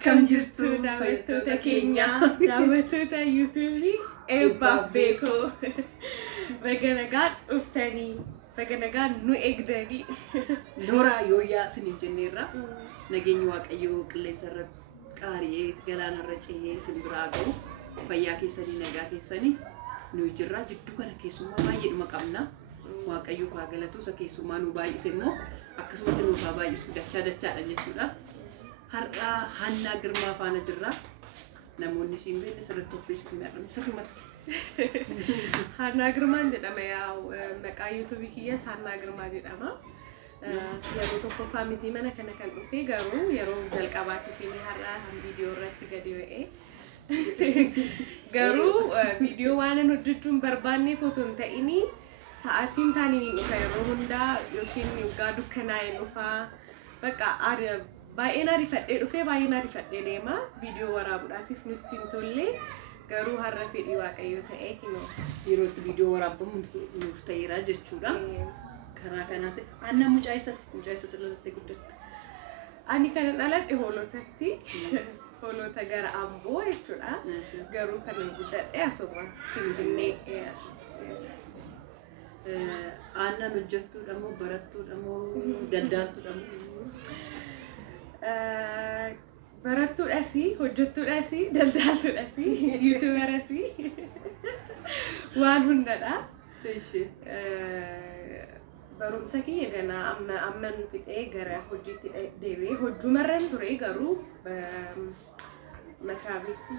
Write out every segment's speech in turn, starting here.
Akkam jirtu daawwattoota keenya daawwattoota YouTube eebbaaf beekoo baga nagaan dhuftanii baga nagaan nu eegdanii Lora yooyaa isin jenneerra nageenyi waaqayyoo qilleensa irra qaari'ee galaana irra ce'ee isin biraa ga'u fayyaa keessanii nagaa keessanii nu jirra jidduu kana keessummaa baay'eedhuma qabna waaqayyoo haa galatu isa keessummaa nu baay'ise immoo akkasumatti nuuf haa baay'isu dachaadha jechuudha. Har'a Hannaa Girmaa faana jirra. Namoonni siin beekne sirriitti ofiisisin argame sirriitti. Hannaa Girmaan jedhama yaa maqaa YouTube kiyyaas Hannaa Girmaa jedhama. Yeroo tokkoffaa miti mana kana kan dhufe garuu yeroo jalqabaatiif inni har'a viidiyoo irratti gadi ba'ee. Garuu viidiyoo waan hojjechuun barbaanne footoo hin ta'ini sa'aatiin taaniin dhufa yeroo hundaa yookiin waggaa dukkanaa'ee dhufa bakka baay'een arifadhee dhufee baay'een arifadhee deema viidiyoo waraabuudhaafis nutti hin tolle garuu har'a fedhii waaqayyoo ta'ee kinoo yerootti viidiyoo waraabamu nuuf ta'eera jechuudha. Karaa kanaatti anna mucaa isatti lalattee guddatte. Ani kan dhaladhe hoolotatti hoolota gara Amboo jechuudha. Garuu kan guddadhe asuma Finfinnee. Aannan hojjettuudha moo barattuudha moo daldaaltuudha moo? Barattuudhaas hojjettuudhaas daldaaltuudhaas YouTuberas waan hundadha. Barumsa kiyya ganaa amma fixee gara hojiitti deebi'ee hojjumarran ture garuu masraa beekti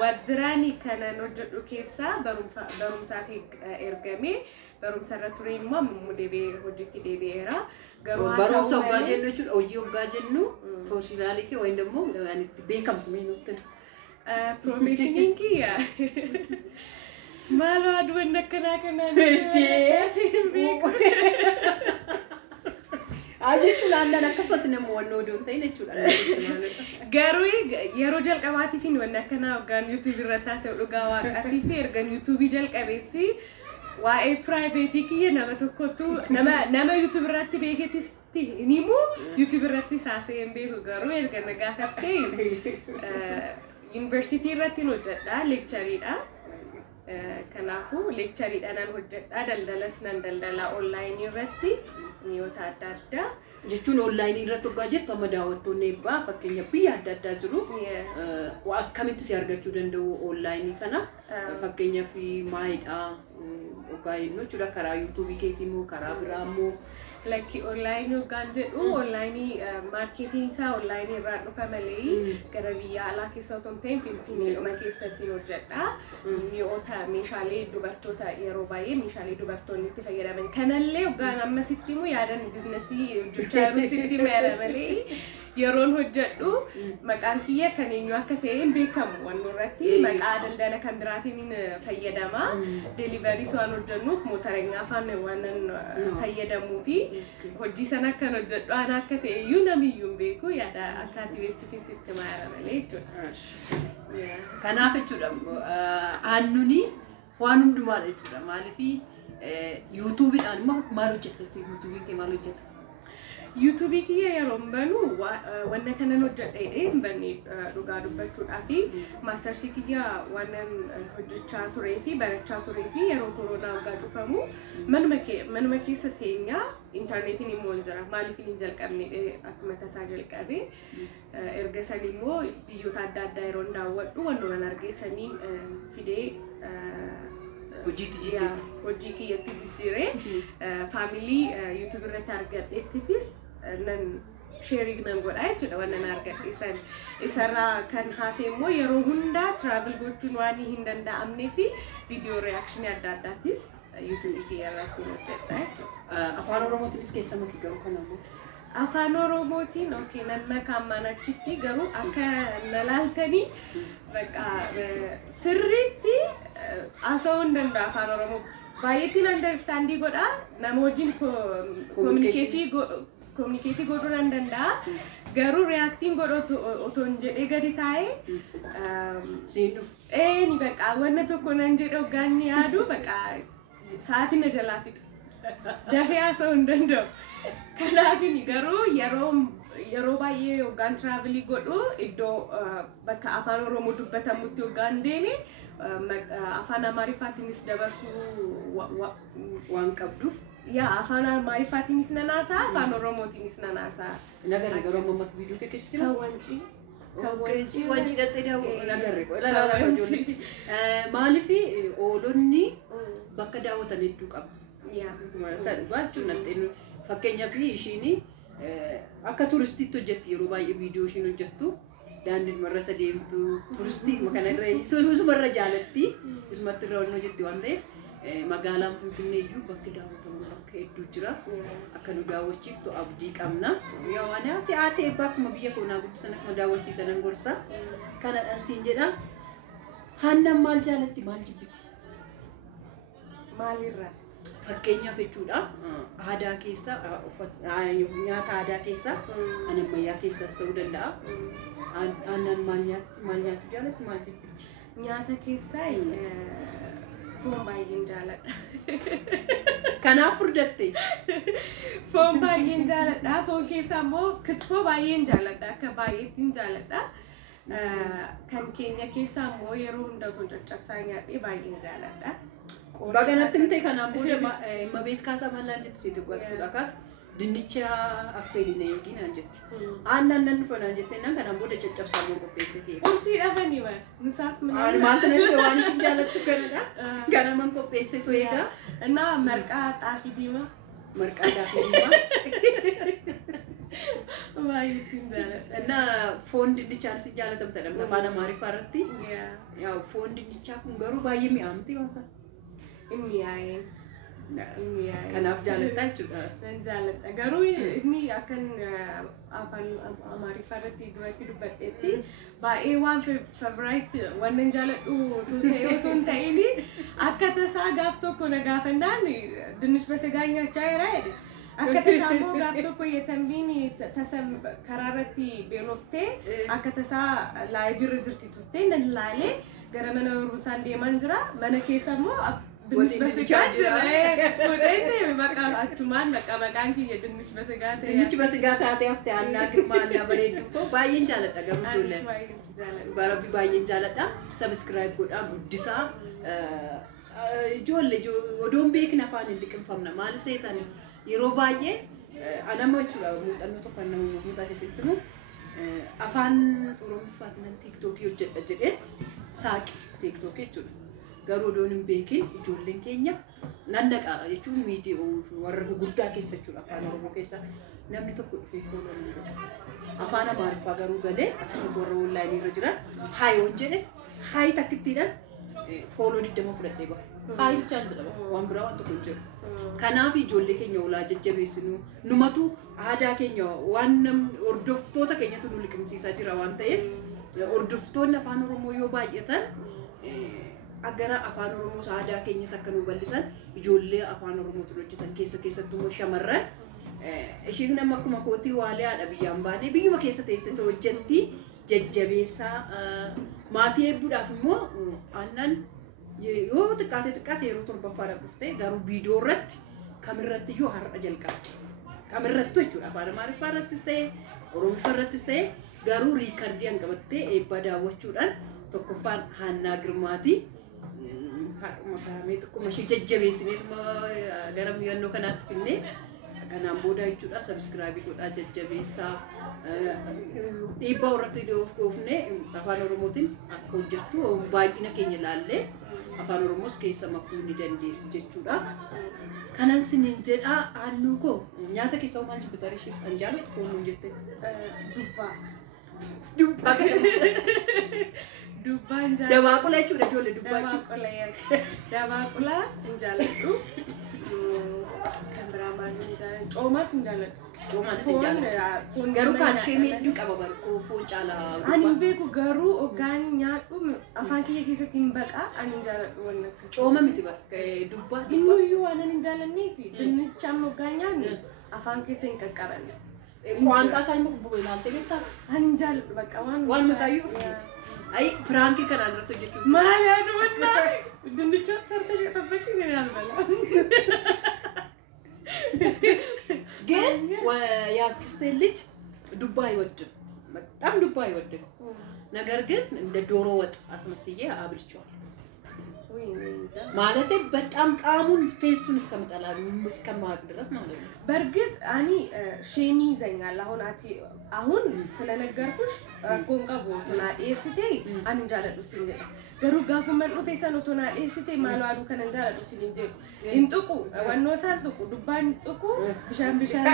waajjiraanii kanan hojjedhu keessaa barumsaaf ergamee barumsa irra ture immoo ammoo deebi'ee hojiitti deebi'eera. Garuu barumsa hoggaa jennu jechuudha hojii hoggaa jennu professionaalii kee wayin immoo waan itti beekamtu meenutti. Professionaliin kiyya maaloo aduun akkanaa kanaan jechuun aannan akkasumatti nama wannoo oduun ta'in jechuudha. Garuu yeroo jalqabaatiif wanni akkanaa hoggaan YouTube irratti haasa'u dhugaa waaqaatii fi ergan YouTube jalqabeessi waa'ee private kiyya nama tokkotu nama YouTube irratti beeketis himu YouTube irratti haasa'ee hin beeku garuu erga nagaa tattee University irratti hojjedha lectureedha. Kanaafuu lectureedhaan hojjedha daldalas nan daldala online irratti mi'oota adda addaa jechuun online irratti hoggaa jettu amma daawwattoonni eebbaa fakkeenyaaf biyya adda addaa jiru akkamitti si argachuu danda'u online kana fakkeenyaaf maalidha hoggaa jennu jechuudha karaa YouTube keetii moo karaa biraa moo Like online hoggaan jedhu online marketing isaa online irraa dhufa malee gara biyya alaa keessa otoo hin ta'in Finfinneedhuma keessatti hojjedha. Mi'oota meeshaalee dubartoota yeroo baay'ee meeshaalee dubartoonni itti fayyadaman kanallee hoggaan ammasitti immoo yaadan biizinasii hojjechaa jirutti yaada malee yeroon hojjedhu maqaan kiyya kan eenyu akka ta'e hin beekamu wannu irratti maqaa daldala kan biraatiin fayyadama. Deliveries waan hojjennuuf motoreenyaa afaan waan fayyadamuu fi hojii sana kan hojjedhu ana akka ta'e iyyuu namiyyuu hin beeku yaada akkaatii beektuufis itti maara malee jechuudha. Kanaaf jechuudha aannuni waan hundumaadha jechuudha maaliif YouTubeidhaan immoo maal hojjettesti YouTubeen kee maal hojjetta? YouTube kiyya yeroo banu wanna kanan hojjedheedhe banne dhugaa dubbachuudhaa fi maastersii kiyya wannan hojjechaa turee fi barachaa turee fi yeroo koronaa waggaa cufamu manuma keessa teenya intarneetiin immoo hin jira maaliif hin jalqabne akkuma tasaa jalqabe erga san immoo biyyoota adda addaa yeroo daawwadhu wannuman argeessaniin fidee hojii kiyyatti jijjiiree faamilii YouTube irratti argadheettifis nan sharing nan godha jechuudha waan nan argadheessan isarraa kan hafe immoo yeroo hundaa travel gochuun waan hin danda'amnee fi video reaction adda addaatis YouTube kiyya irratti hojjedha jechuudha. Afaan Oromootiinis keessa makii garuu kanammoo Afaan Oromootiin okay nan makaan manachitti garuu akka nalaaltanii bakka sirriitti haasa'uu hin danda'a afaan Oromoo baay'eetiin understandii godha nama wajjin communicate godhuu nan danda'a garuu reacting godhu otoo hin jedhee gadi taa'ee ni bakka wanna tokko nan jedhe hoggaan ni yaadu bakka sa'aatiin na jalaa fixa dafee haasa'uu hin danda'u. Kanaafini garuu yeroo baay'ee hoggaan travelii godhu iddoo bakka afaan Oromoo dubbatamutti hoggaan deeme afaan Amaariffaatiinis dabarsuu waan qabduuf yaa afaan Amaariffaatiinis nan haasa'a afaan Oromootiinis nan haasa'a. Nagarri garuu amma viidiyoo kee keessa jira. Kawanci. Wanti dhattee daawwu nagarri ilaala ijoollee. Maaliif oolonni bakka daawwatan hedduu qaba. Isa dhugaa jechuun dhattee fakkeenyaaf ishiin akka turistiitti hojjetti yeroo baay'ee viidiyoo ishiin hojjettu daandii marra sadeemtu turistii kana irra isumarra jaalatti isumatti irra hojjetti waan ta'eef magaalaan Finfinnee iyyuu bakki daawwatamu bakka hedduu jira akka nu daawwachiiftu abdii qabna yaa waan ati akkuma biyya koonaa guddisan akkuma daawwachiisan gorsa kanadhaan siin jedha Hannan maal jaalatti maal jibbiti maalirraa fakkeenyaaf jechuudha aadaa keessa nyaata aadaa keessa ammayyaa keessas ta'uu danda'a aannan maal nyaachuu jaalatti maal jibbiti nyaata keessaa foon baay'een jaaladha. Kanaaf furdatte foon baay'een jaaladha foon keessaa immoo kitfoo baay'een jaaladha akka baay'eettiin jaaladha. Kan keenya keessaa immoo yeroo hunda otoo caccabsaa nyaadhee baay'een jaaladha. Baganatti miti kanaan booda mabeet kaasaa mallaan jetti sitti godhuudha kaatu dinnicha affeeline eeginaan jetti. Aannan nan dhufa naan jettee nan kanaan booda caccabsaa moo qopheesse fi qursii dhabanii bara nusaaf mana maaltu natti waan isin jaallattu kanadha kana man qopheesse tu eegaa እና marqaa xaafii diimaa marqaa xaafii diimaa baay'een jaaladha እና foon dinnichaan si jaalatamta dhamta afaan Amaariffaa irratti yaa foon dinnichaa kun garuu baay'ee mi'aamti waansa mi'aayeen kanaaf jaalattaa jechuudha. Nan jaaladha garuu inni akkan afaan Amaariffaa irratti duratti dubbadheetti baay'ee waan favorite waan nan jaaladhu otoo hin ta'in akka tasaa gaaf tokko na gaafannaan dinnicha basagaa nyaachaa jira jedhe. Akka tasaa immoo gaaf tokko yetambiin tasa karaa irratti beeloftee akka tasaa laayibirra jirti turtee nan ilaalee gara mana barumsaan deemaan jira mana keessa immoo dinnicha basagaa jira kudhanii bakka achumaan bakka maqaan kiyya dinnicha basagaa ta'e dinnicha basagaa taatee haftee Annaa Girmaa Annaa bareedduu koo baay'een jaaladha garuu ijoolleen barabbi baay'een jaaladha subscribe godhaa guddisaa ijoollee odoon beekna afaan hin liqinfamna maal seetan yeroo baay'ee anama jechuudha muuxannoo tokko kan nama muuxaa keessatti immoo afaan Oromoffaatiin nan tiiktookii hojjedha jedhee saaqi tiiktookii jechuudha. Garuu odoon hin beekin ijoolleen keenya nan dhaqaara jechuun miidiyoo warra gurguddaa keessa jechuudha afaan Oromoo keessa namni tokko dhufee fooloon ni godha. Afaan Amaariffaa garuu galee akkasuma warra onlaayinii irra jiran haayoon jedhe haayi takkittiidhaan fooloo 20 fudhadhee ba'a. Haayi bichaan jedhama waan biraa waan tokko hin jiru. Kanaaf ijoollee keenya olaa jajjabeessinu numatu aadaa keenya waan hordoftoota keenyatu nu liqimsiisaa jira waan ta'eef hordoftoonni afaan Oromoo yoo baay'atan agara afaan Oromoo aadaa keenyas akka nu bal'isan ijoollee afaan Oromootiin hojjetan keessattuu immoo shamarran ishiin nama akkuma kootii waaliyaadha biyyaan baanee biyyuma keessa teessite hojjetti jajjabeessaa maatii eebbuudhaaf immoo aannan yoo xiqqaate yeroo torbaffaadhaaf dhufte garuu viidiyoo irratti kamirratti iyyuu har'a jalqabde kamirrattu jechuudha afaan Amaariffaa irrattis ta'e Oromiffaa irrattis ta'e garuu riikardii hanqabattee eebbaa daawwachuudhaan tokkoffaan Hannaa Girmaati maqaamee tokkuma ishee jajjabeessineetuma gara miyannoo kanaatti finnee kanaan booda jechuudha subscribe godhaa jajjabeessaa dhiibbaa irratti dhoofne afaan Oromootiin akka hojjechuu baay'ina keenya ilaallee afaan Oromoos keessa makuu ni dandeessi jechuudha. Kanan siniin jedhaa aannuu koo nyaata keessaa maal jibbita ishee kan jaallattu foon jette dubbaa dubbaan jaalladhu dabaaqula jechuudha ijoollee dubbaa jechuudha dabaaqula hin jaalladhu kan biraa maal hin jaalladhu coomaas hin jaalladhu coomaan hin jaalladhu garuu kaalsheemii hedduu qaba barkoo foon caalaa ani hin beeku garuu hoggaan nyaadhu afaan kiyya keessatti hin baqa ani hin jaalladhu waan akkas cooma miti bar dubbaa innuyyuu waan ani hin jaallannee fi dinnicha amma hoggaan nyaannu afaan keessa hin qaqqabanne Kuantaa saya mau buat nanti kita. Anjal, bakka wan masayu. Ay, prank kan antar tujuh cuci. Malah dua. Dinnicha sarta sih tapi sih ni nalbala. Gen, ya Kristelich, ዱባ አይወድም በጣም ዱባ አይወድም ነገር ግን እንደ ዶሮ ወጥ አስመስዬ አብልቼዋለሁ ማለት በጣም ጣሙን ቴስቱን እስከማቅ ድረስ ማለት ነው በርግጥ አኒ ሼሚ ይዘኛል አሁን ስለነገርኩሽ ኮንቃ ቦቶና ኤስቴ አንጃለዱ ሲንጀ ገሩ ጋፉመን ኦፌሰን ኦቶና ኤስቴ ማሏዱ ከነንጃለዱ ሲንጀ እንጥቁ ወኖ ሳልጥቁ ዱባን ጥቁ ቢሻን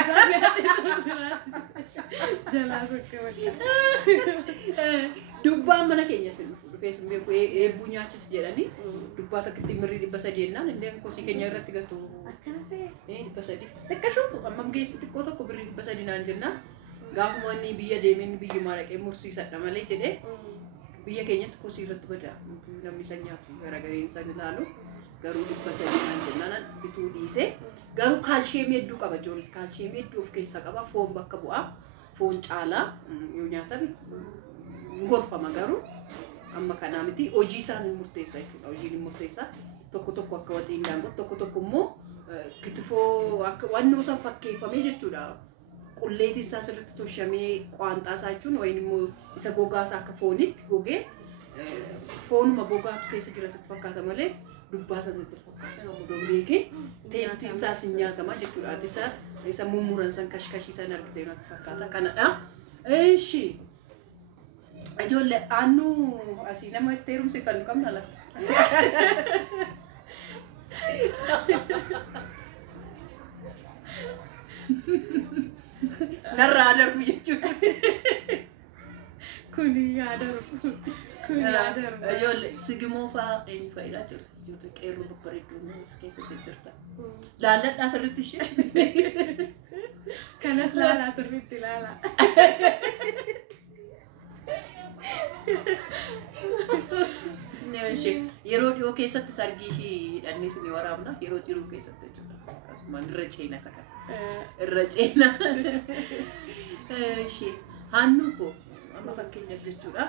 ጀላሶከ ወጣ ዱባ መነ ከኛ ሲልፉ ፌስም ቤኩ ቡኛችስ ጀላኒ ዱባ ተክቲ ምሪ በሰዲና እንደን ኮሲ ከኛ ረጥ ገቶ አከነፈ በሰዲ ተከሹ አምምጌስ ትቆቶ ብሪ በሰዲና እንጀና ጋፍሞኒ ቢየ ደሜን ቢየ ማረቀ ሙርሲ ሰደማለ ጀዴ ቢየ ከኛት ኮሲ ረጥ በዳ ለሚሰኛቱ ገረገሬን ሰንላሉ ገሩ በሰዲና እንጀና ቢቱ ዲሴ ገሩ ካልሺየም የዱ ቀበጆል ካልሺየም የዱ ኦፍ ከይሳ ቀባ ፎም በከቡአ ፎን ጫላ ዩኛታቢ gorfa magaru amma kana miti oji san murtesa jechuudha ojiin murtesa tokko tokko akka wati indaango tokko immoo kitifoo akka wanno san fakkeeffamee jechuudha qulleeti isaa sirriitti toshamee qaanxaa isaa jechuun wayin immoo isa gogaa isaa akka foonitti gogee foonuma gogaatu keessa jira sitti fakkaata malee dubbaa isaa sitti fakkaata mudoo beekee teestii isaa sin nyaatama jechuudha isa mummuran san kashkashii san argitee natti fakkaata kanadha eeshi ajolle anu asina materum se kan kam nala narra adar bujechu kuni adar ajolle sigimo fa eni faida jurte qeru baparidu skese jirta laaladha sirritti shi kanas lala sirritti lala neeshi yeroo dhiyoo keessatti sargii shi dhannis ni waraabna yeroo dhiyoo keessatti jechuudha asumaan irra ceena saka irra ceena shi hannu ko amma fakkeenya jechuudha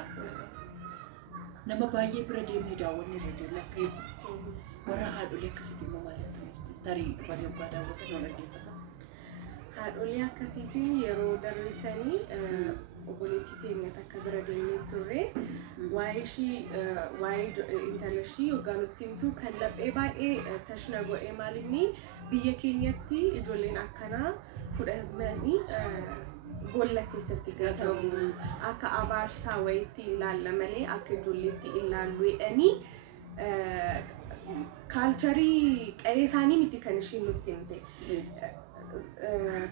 nama baay'ee bira deemnee daawwanne ijoollee akka eebu warra haadholee akkasitti immoo maalitti misti tarii dhufanii abbaa daawwatan yoo dhaggeeffatan haadholee akkasitti yeroo darbeessanii obboleettii teenya takka bira deemnee turre waa'ee intalashii hoggaanuttii himtu kan laphee baay'ee tashna godhee maalinni biyya keenyatti ijoolleen akkanaa fudhatamanii boolla keessatti gatamu akka abaarsaa wayitti ilaalla malee akka ijoolleetti ilaallu jedhanii kaalcharii qe'ee isaanii miti kan ishiin nutti himte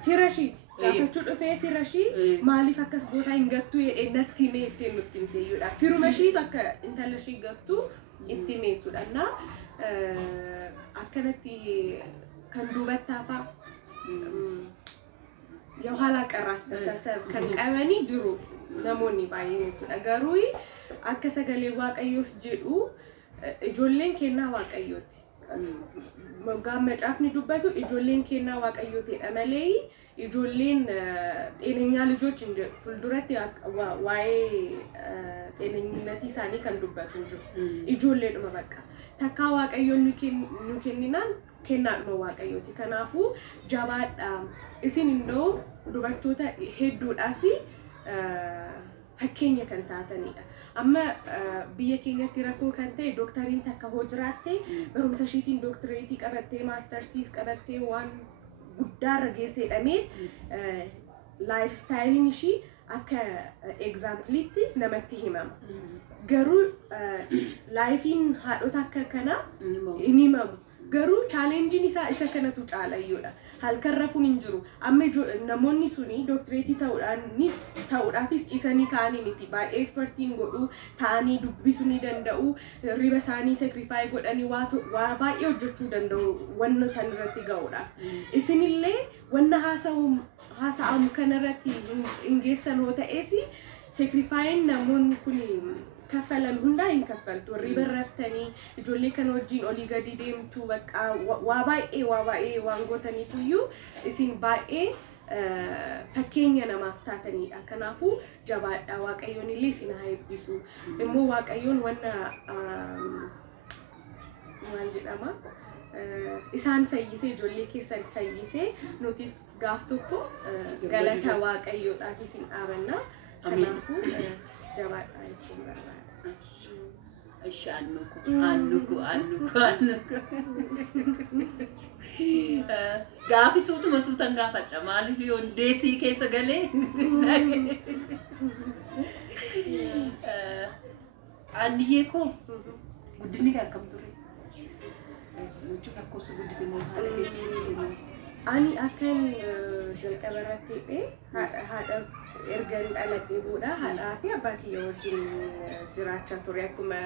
firashit gaafachuu dhufee firashii maaliif akkas gootaa hin gattu natti himee ittiin nutti himte iyyuudha firumashiitu akka intalashii gattu itti himeetudha na akkanatti kan duubattaafa የኋላ ቀር አስተሳሰብ ከቀበኒ ጅሩ ነሞኒ ባየነቱዳ ገሩይ አከሰገሌ ዋቀዮስ ጅዱ ኢጆሌን ኬና ዋቀዮት መጋመጫፍኒ ዱበቱ ኢጆሌን ኬና ዋቀዮት እመለይ ኢጆሌን ጤነኛ ልጆች እንደ ፍልዱረት ዋይ ጤነኝነቲ ሳኒ ከንዱበቱ እንጂ ኢጆሌን መበቃ ተካ ዋቀዮን ኑኬኒናን kenna no waaqayyooti kanaafu jabaadha isin indoo dubartoota hedduudhaa fi fakkeenya kan taatanidha amma biyya keenyatti rakkoo kan ta'e doktariin takka hoo jiraatte barumsa ishiitiin doktoreetii qabattee maastarsiis qabattee waan guddaarra geessee dhamee laayif staayiliin ishii akka egzaampiliitti namatti himama garuu laayifiin haadhota akka kanaa hin himamu garu challenge isa kanatu caalayyudha halkan rafuun hin jiru amma namoonni suni doctorate ta'uudhaafis ciisanii kaanii miti baay'ee effortiin godhu taanii dubbisuu ni danda'u riba isaanii sacrifice godhanii waa baay'ee hojjechuu danda'u wanna san irratti ga'uudha isinillee wanna haasa'amu kanarratti hingeessan hoo ta'eesi sacrifice namoonni kun كفلن هندا إن كفلت وريبر رفتني جولي كانوا جين أولي قدي ديم تو بقى واباي وانغوتني فيو إسين باي فكين أنا ما فتاتني أكنافو جبات واق أيوني ليس نهاية بيسو إمو واق أيون وانا والدي أما isaan fayyisee ijoollee keessan fayyisee nuti gaaf tokko galata waaqayyoodhaaf isin dhaabanna. Kanaafuu jabaadhaa jechuun barbaada. Annuku. Gaafi suutuma suutan gaafadha. Maaliif yoon deetii keessa galee? Anniyyee koo guddinni akkam ture? Jechuun lakkoofsa guddisee moo haala keessa guddisee moo? Ani akkan jalqaba irratti haadha ergan dhaladhee booda haadhaa fi abbaa kiyya wajjin jiraachaa ture akkuma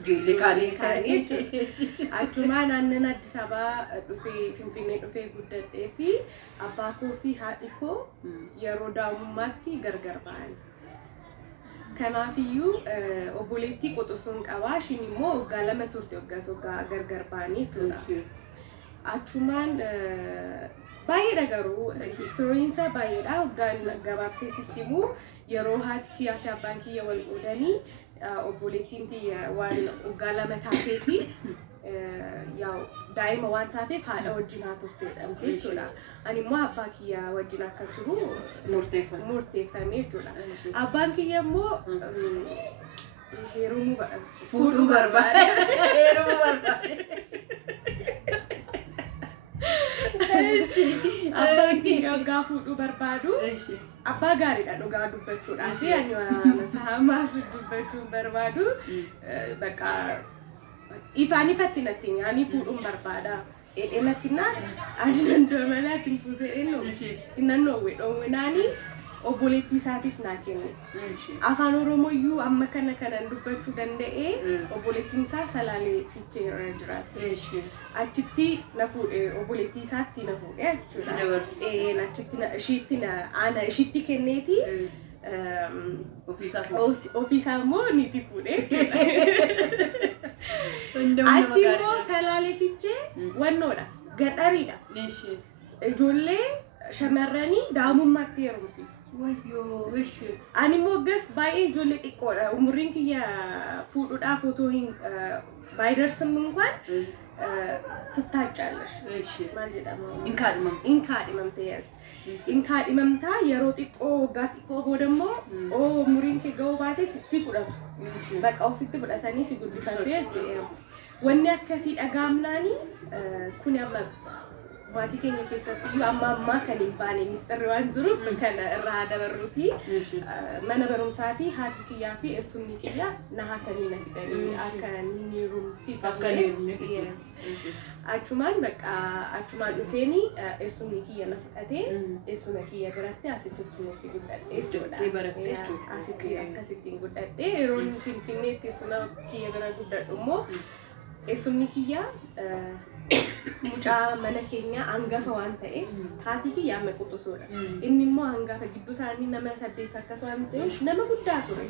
ijoollee kaanii. Achuma naannan Addis Ababaa dhufee Finfinnee dhufee guddadhee fi abbaa koo fi haadhi koo yeroo daa'imummaatti gargar ba'an. Kanaafiyyuu obboleettii quxisuun qabaa ishiin immoo waggaa 2 turte waggaa gargar ba'anii jechuudha. Achumaan baay'eedha garuu historiin isaa baay'eedha. Waggaan gabaabsee sitti immoo yeroo haati kiyyaa fi abbaan kiyya wal qoodanii obboleettiin tiyya waan waggaa 2 taatee fi daa'ima waan taateef haadha wajjin haa turte jedhamte jechuudha. Ani immoo abbaa kiyya wajjin akka turu murteeffame jechuudha. Abbaan kiyya immoo heerumuu fuudhuu barbaade. Abbaan kiyya waggaa fuudhuu barbaadu abbaa gaariidha dhugaa dubbachuudhaa fi ani saamas dubbachuun barbaadu bakka ifaan ifatti natti ani fuudhuun barbaada. Natti naan ani nandoo malaa kin fuutee innannoo wedhoowwinaanii obboleettii isaatiif naa kenne. Afaan Oromoyyuu amma kanan dubbachuu danda'ee obboleettiin isaa Salaalee Fiichee irra jiraatti. Achitti na fuudhee obboleettii isaatti na fuudhee jechuudha. Achitti ishiitti kenneeti ofiisaa immoo niitii fuudhee. Achi immoo Salaalee Fiichee wannoodha gaxariidha. Ijoollee shamarranii daa'imummaatti heerumsiisu. Ani immoo gas baay'ee ijoollee xiqqoodha. Umriin kiyya fuudhuudhaaf otoo hin baay'darsan inkaan tattaacaallesh. Maal jedhama? Inkaadhimamte yes. Inkaadhimamtaa yeroo xiqqoo waggaa xiqqoo booda immoo umriin kee ga'uu baate si fudhatu. Bakka ofitti fudhatanii si guddifatu jechuudha. Wanni akkasii dhagaamnaanii kun amma maatii keenya keessatti amma kan hin baane mistirri waan jiruuf kana irraa dabarruuti. Mana barumsaati haati kiyyaa fi eessumni kiyya na haatanii na fidanii akka niiruutti achumaan bakka achumaan dhufeeni eessumni kiyya na fudhatee eessuma kiyya biratti asitti Finfinneetti guddadhee jechuudha. Asitti akkasittiin guddadhee yeroo Finfinneetti eessuma kiyya bira guddadhu immoo eessumni kiyya mucaa mana keenya hangafa waan ta'e haati kiyya amma quxisuudha. Inni immoo hangafa gidduu isaanii nama 8 akkas waan ta'eef nama guddaa ture.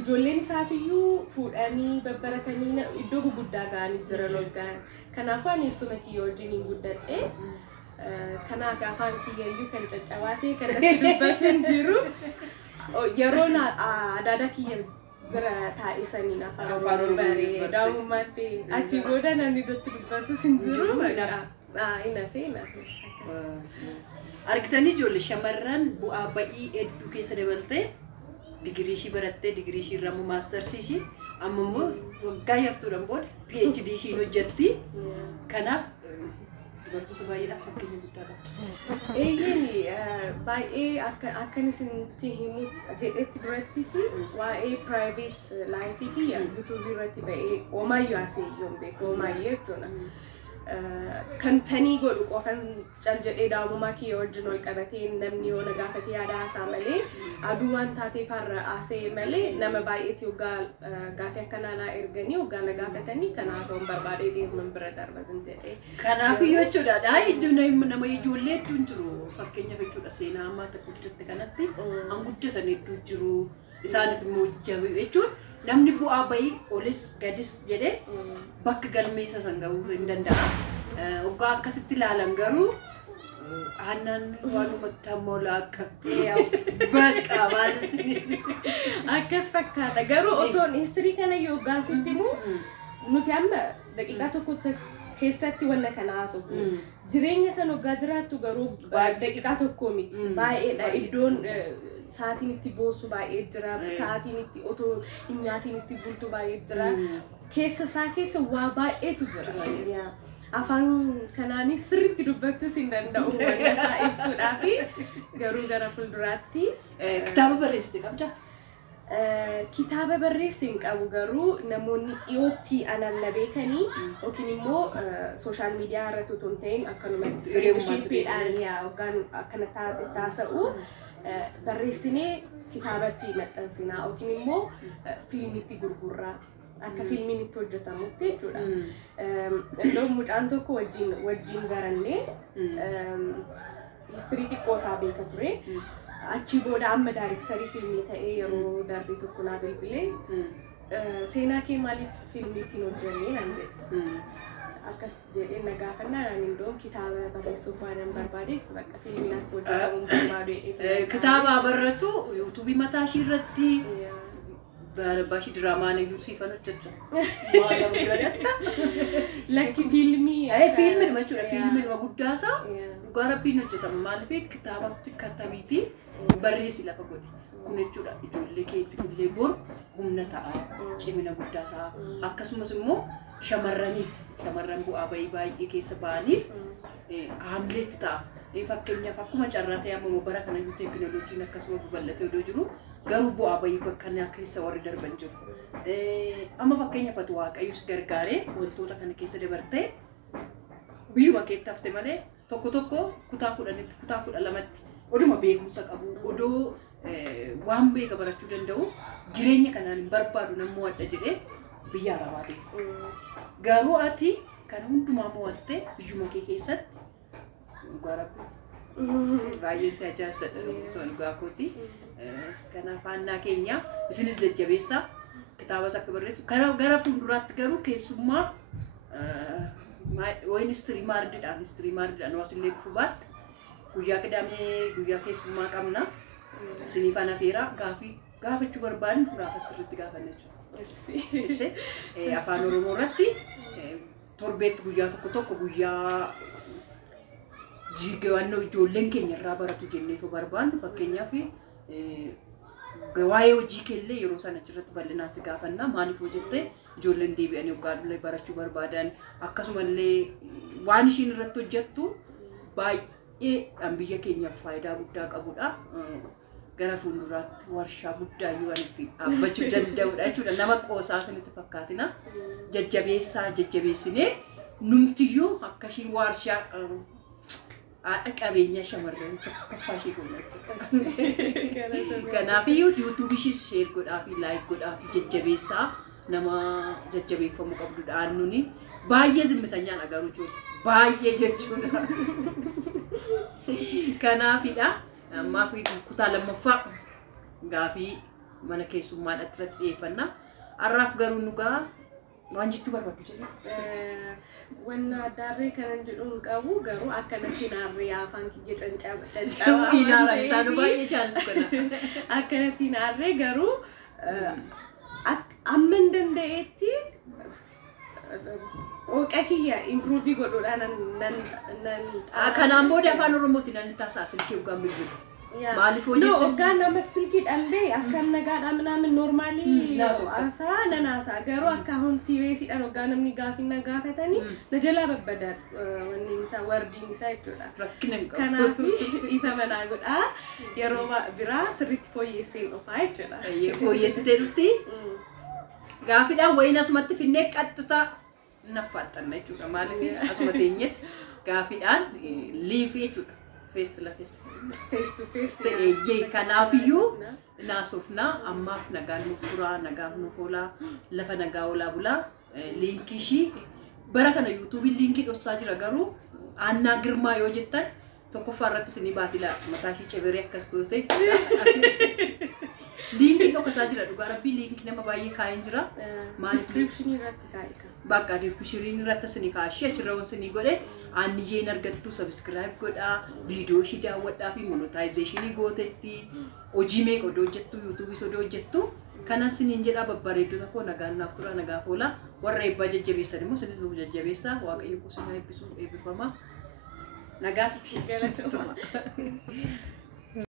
Ijoolleen isaatiyyuu fuudhanii babbaratanii iddoo guddaa ga'anii jiran waggaa. Kanaafuu ani eessuma kiyya wajjin hin guddadhee. Kanaaf afaan kiyyayyuu kan caccabaatee kan natti dubbatu hin jiru. Yeroon aadaa kiyya bira taa'isanii afaan Oromoo baree daa'imummaatti achi booda namni iddootti dubbatu hin jiru. Inafe. Argitanii ijoollee shamarran bu'aa ba'ii hedduu keessa dabaltee digirii ishii barattee digirii ishii irraa maastarsii ishii amma immoo waggaa yartuudhaan booda PhD ishii hojjetti. Kanaaf dubartoota baay'eedhaaf fakkeenya guddaadha. Eeyyeen baay'ee akkan isinitti himu jedhetti durattis waa'ee private life kiyya YouTube irratti ba'ee oomayyuu asee beeku oomayyee jechuudha. Kan fanii godhu qofan cal jedhee daa'imummaa kiyya wajjin ol qabatee namni yoo na gaafatee yaada haasaa malee aduu waan taateef har'a asee malee nama baay'eetti waggaa gaafii akkanaa naa erganii waggaa na gaafatanii kan haasa'uun barbaadee deemuun bira darbatan jedhee. Kanaaf jechuudha iddoo nama ijoollee hedduun jiru fakkeenyaaf jechuudha seenaa ammaa tokko guddatte kanatti an guddatan hedduu jiru isaaniif immoo jabe jechuun namni bu'aa ba'ii olis gadis jedhee bakka galmeessa san ga'uu hin danda'a. Waggaa akkasitti ilaalan garuu aannan waanumatti ammoo laaqqattee bakka maalis akkas fakkaata garuu otoon histirii kana yoo gaasitti immoo nuti amma daqiiqaa tokko keessatti wanna kana haasofnu. Jireenya sana waggaa jiraattu garuu daqiiqaa tokko miti. Baay'eedha iddoon sa'aatiin itti boossu baay'ee jira. Sa'aatiin itti otoo hin nyaatiin itti bultu baay'ee jira. Keessa isaa keessa waa baay'eetu jira. Afaan kanaanis sirriitti dubbachuus hin danda'u wanna isaa ibsuudhaafi garuu gara fuulduraatti kitaaba barreessite qabdaa? Kitaaba barreessin qabu garuu namoonni dhiyootti anan na beekanii yookiin immoo sooshaal miidiyaa irratti otoo hin ta'in akkanumatti friendshiipidhaan yookaan akkana taasa'u barreessinee kitaabatti maxxansinaa yookiin immoo fiilmiitti gurgurraa akka fiilmiin itti hojjetamutti jechuudha. Iddoo mucaan tokko wajjin barannee histirii xiqqoo isaa beeka ture. Achi booda amma daayiriktarii fiilmii ta'ee yeroo darbee tokko naa bilbilee seenaa kee maaliif fiilmiitti hin hojjennee naan jedhe. Akkas jedhee na gaafannaa naan indoon kitaaba barreessuuf waan barbaadeef bakka fiilmiin akka hojjetamu barbaadu jedhee. Kitaaba barreessitu yuutuubii mataa ishii irratti baashii diraamaa na yuusiifan hojjetta. Maala guddaadha. Lakki fiilmii. Fiilmii jechuudha. Fiilmii guddaasaa dhugaa rabbiin hojjetama. Maaliif kitaabatti katabiitii barreessi lafa godhe. Kun jechuudha ijoollee keetti illee bor humna ta'a, cimina guddaa ta'a. Akkasumas immoo shamarran bu'aa bahii baay'ee keessa ba'aniif haamileetti ta'a. Fakkeenyaaf akkuma carraa ta'e amma bara kana iyyuu teekinooloojiin akkasuma babal'atee odoo jiru garuu bu'aa bahii bakka kana keessa warri darban jiru. Amma fakkeenyaaf ati waaqayyus gargaaree wantoota kana keessa dabartee biyyuma keetti hafte malee tokko kutaa 10tti kutaa 12tti oduma beekumsa qabu odoo waan beeka barachuu danda'u jireenya kanaan hin barbaadu nammoo adda jedhee biyya arabaa deema. Garuu ati kan hundumaa mo'attee biyyuma kee keessatti garabbii baay'ee ajaa'ibsadha sun gaafooti. Kanaaf aannaa keenya isinis jajjabeessaa kitaabas akka barreessu gara fuulduraatti garuu keessummaa waan istiriimaardidhaan waasillee dhufu baatte guyyaa qidamee guyyaa keessummaa qabna. Isiniif ana feera gaafachuu barbaadnu gaafa sirriitti gaafanna jechuudha. Afaan Oromoo irratti torbeetti guyyaa tokko guyyaa jiigawannoo ijoolleen keenya irraa baratu jenneetoo barbaannu fakkeenyaaf waa'ee hojii keellee yeroo sana achirratti bal'inaan si gaafanna. Maaliif hojjette ijoolleen deebi'anii hoggaadhulee barachuu barbaadan akkasumallee waan ishiin irratti hojjettu baay'ee biyya keenyaaf faayidaa guddaa qabudha. Gara fuulduraatti warshaa guddaa yoo itti dhaabbachuu danda'udha jechuudha. Nama qoosaa sanitti fakkaatina jajjabeessinee numtiyyuu akka ishiin warshaa haadha qabeenya shamarran tokkoffaa ishee godhachuu. Kanaafiyyuu yuutuubii ishees sheer godhaa fi laayik godhaa fi jajjabeessaa nama jajjabeeffamuu qabdudha. Annuni baay'ee zimmitanyaan agaruu jiru baay'ee jechuudha. Kanaafidha. Ammaa fi kutaa lammaffaa gaafii mana keessummaadhaatti irratti dhiyeeffannaa. Har'aaf garuu nugaa waan jechuu barbaaddu jedhee. Wanna addaarree kanan jedhuun qabu garuu akkanatti naarree afaan kiyya cancabaa. Inaara isaanii baay'ee jaalatu kana. Akkanatti naarree garuu amma hin danda'etti qooqa kiyya improovii godhuudhaan kanaan booda afaan Oromootiin nan taasaa silkii hoggaan bilbilu. Maaliif hojjette? Hoggaan nama silkii dhandhee akkam nagaadhaa minaamin noormaalii haasaa nan haasaa garuu akka hun siireesiidhaan hoggaa namni gaafii na gaafatanii na jalaa babbadaa wanni isaa wardiin isaa jechuudha. Kanaaf dhiifa manaa godhaa yeroo biraa sirriitti fooyyesseen dhufaa jechuudha. Fooyyessitee dhufti gaafiidhaan wayiin asumatti finnee qaxxitaa naffaxxanna jechuudha. Maaliif asuma teenyetti gaafiidhaan liifii jechuudha. Face to face. Kanaafiyyuu naasofnaa ammaaf nagaan nuuf turaa nagaan nuuf oolaa lafa nagaa oolaa bulaa liinkii ishii bara kana yuutuubiin liinkii dhossaa jira garuu Annaa Girmaa yoo jettan tokkoffaa irratti isinii baatila mataa ishii ceberee akkas goote liinkii dhokataa jira dhugaa rabbii liinkii nama baay'ee kaa'een jira. Description irratti kaa'e. bakka diskiripshiniin irratti isinii kaashee achirra isinii godhe aanniyyeen argattu subscribe godhaa viidiyoo ishii daawwadhaa fi monetization gootetti hojii meeqa odoo hojjettu yuutuubii odoo hojjettu kanas isiniin jedhaa babbareeddota koo nagaan naaf tura nagaaf oola warra eebbaa jajjabeessan immoo isinis nuuf jajjabeessaa waaqayyo kuusinaa eebbisuu eebbifamaa nagaatti Galatoomaa.